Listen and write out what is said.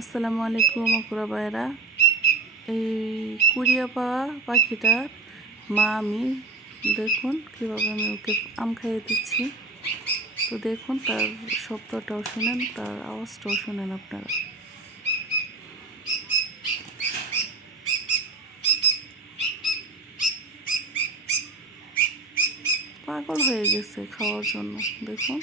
আসসালামু আলাইকুম আপুরা ভাইরা। এই কুড়িয়া পাওয়া পাখিটার মা আমি। দেখুন কীভাবে আমি ওকে আম খাইয়ে দিচ্ছি। তো দেখুন তার শব্দটাও শুনেন, তার আওয়াজটাও শুনেন আপনারা। পাগল হয়ে গেছে খাওয়ার জন্য, দেখুন।